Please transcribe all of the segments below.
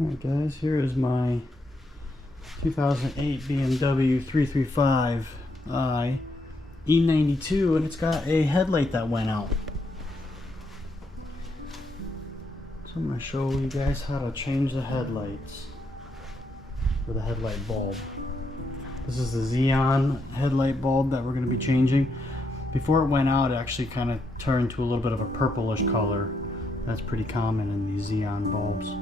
Alright guys, here is my 2008 BMW 335i E92, and it's got a headlight that went out. So I'm going to show you guys how to change the headlights, or the headlight bulb. This is the Xeon headlight bulb that we're going to be changing. Before it went out, it actually kind of turned to a little bit of a purplish color. That's pretty common in these Xeon bulbs.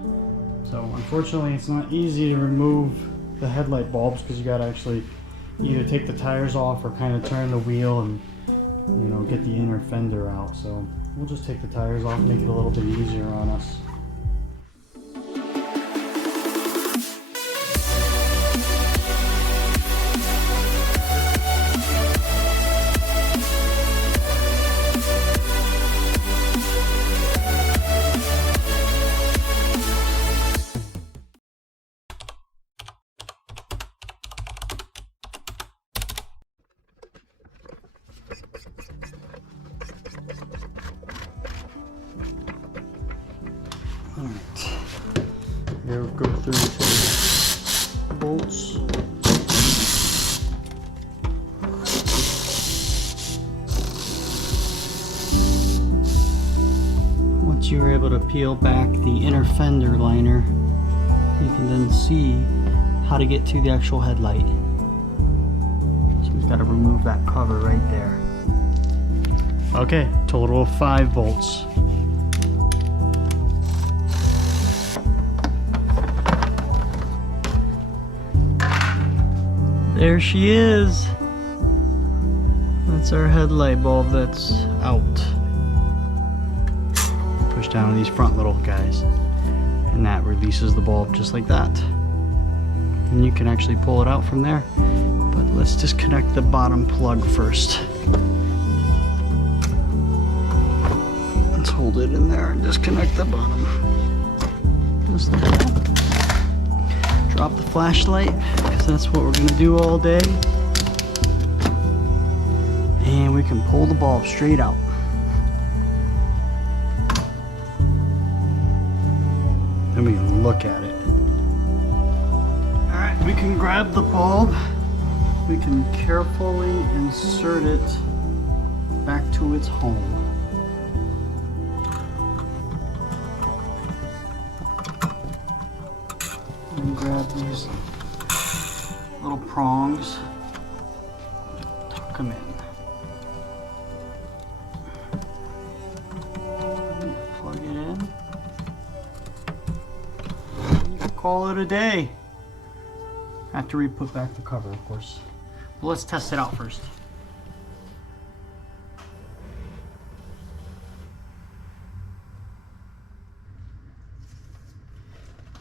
So unfortunately it's not easy to remove the headlight bulbs, because you got to actually either take the tires off or kind of turn the wheel and, you know, get the inner fender out. So we'll just take the tires off, make it a little bit easier on us. Alright, here we'll go through the bolts. Once you're able to peel back the inner fender liner, you can then see how to get to the actual headlight. So we've got to remove that cover right there. Okay, total of 5 bolts. There she is. That's our headlight bulb that's out. Push down on these front little guys, and that releases the bulb just like that. And you can actually pull it out from there. But let's disconnect the bottom plug first. Let's hold it in there and disconnect the bottom. Just like that. Drop the flashlight, because that's what we're going to do all day. And we can pull the bulb straight out. Then we can look at it. Alright, we can grab the bulb. We can carefully insert it back to its home. And grab these little prongs, tuck them in. Plug it in. You can call it a day. After we put back the cover, of course. But let's test it out first.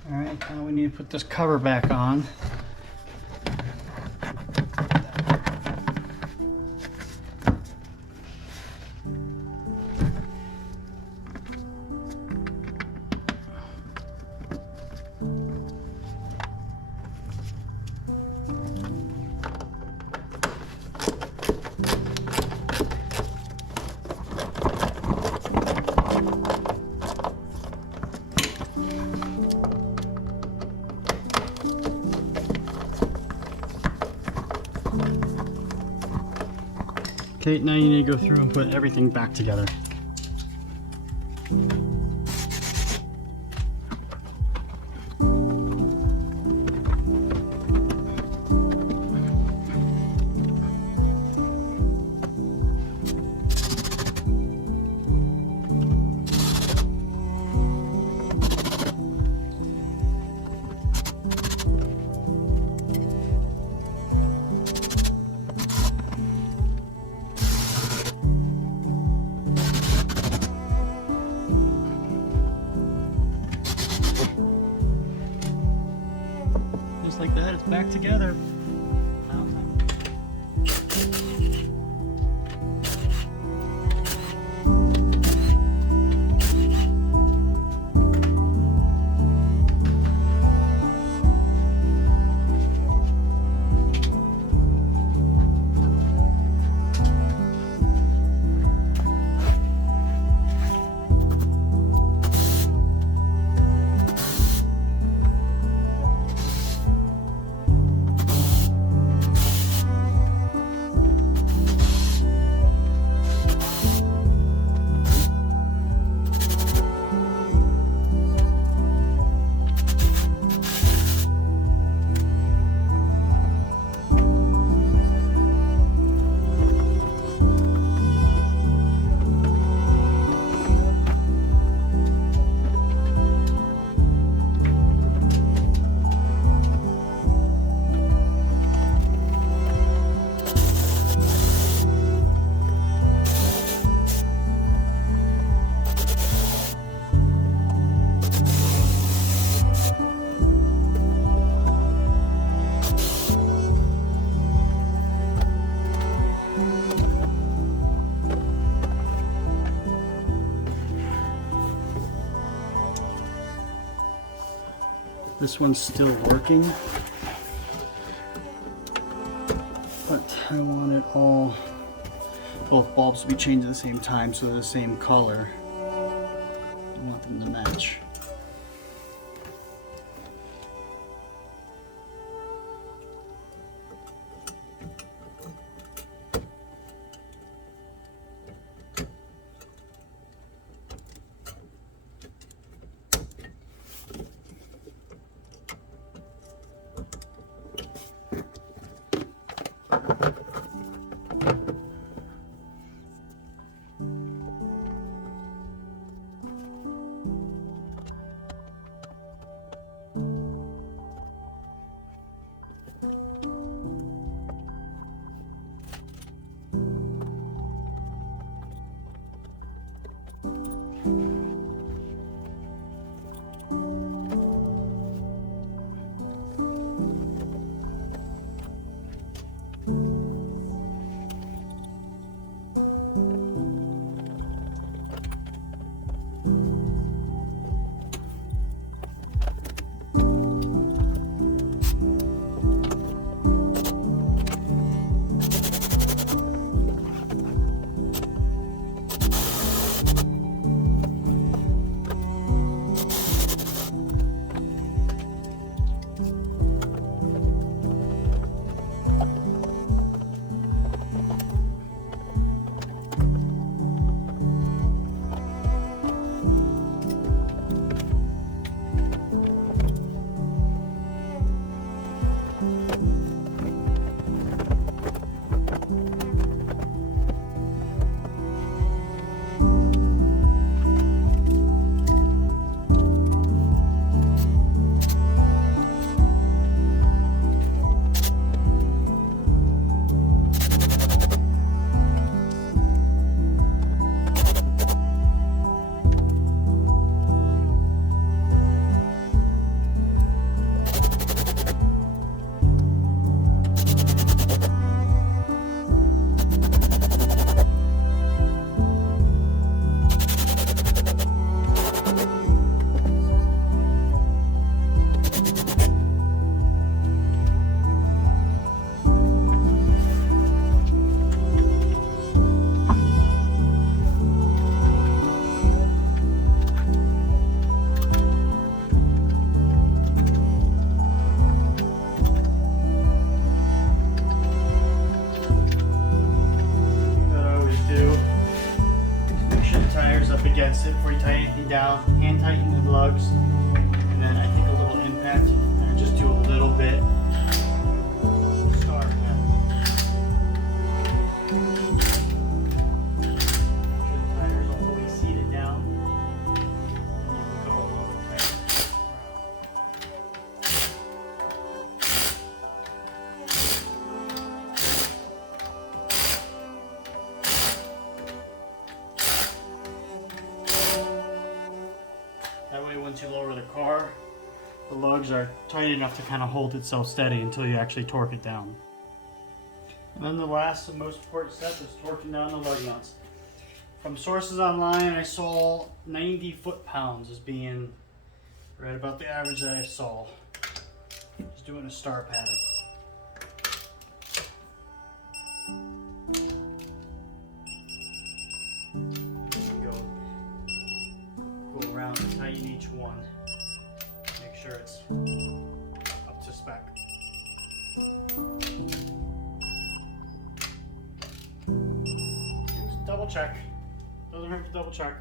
Alright, now we need to put this cover back on. Okay, now you need to go through and put everything back together. Just like that, it's back together. This one's still working, but I want it all, both bulbs to be changed at the same time so they're the same color. I want them to match. Against it before you tighten anything down. Hand tighten the lugs, and then I think a little impact, and just do a little bit. Start that. Make sure the tires all the way seated down, and you can go a little bit tighter. That way, once you lower the car, the lugs are tight enough to kind of hold itself steady until you actually torque it down. And then the last and most important step is torquing down the lug nuts. From sources online, I saw 90 foot-pounds as being right about the average that I saw. Just doing a star pattern. Go around and tighten each one. Make sure it's up to spec. Just double check. Doesn't hurt to double check.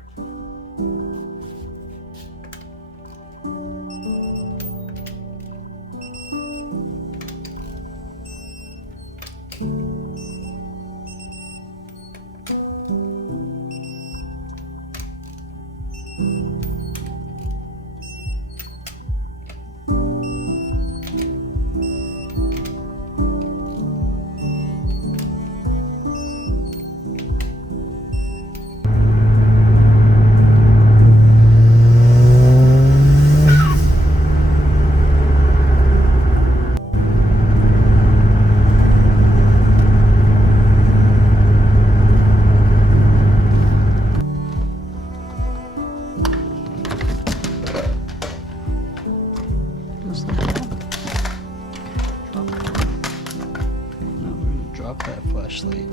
flashlight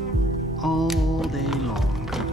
all day long.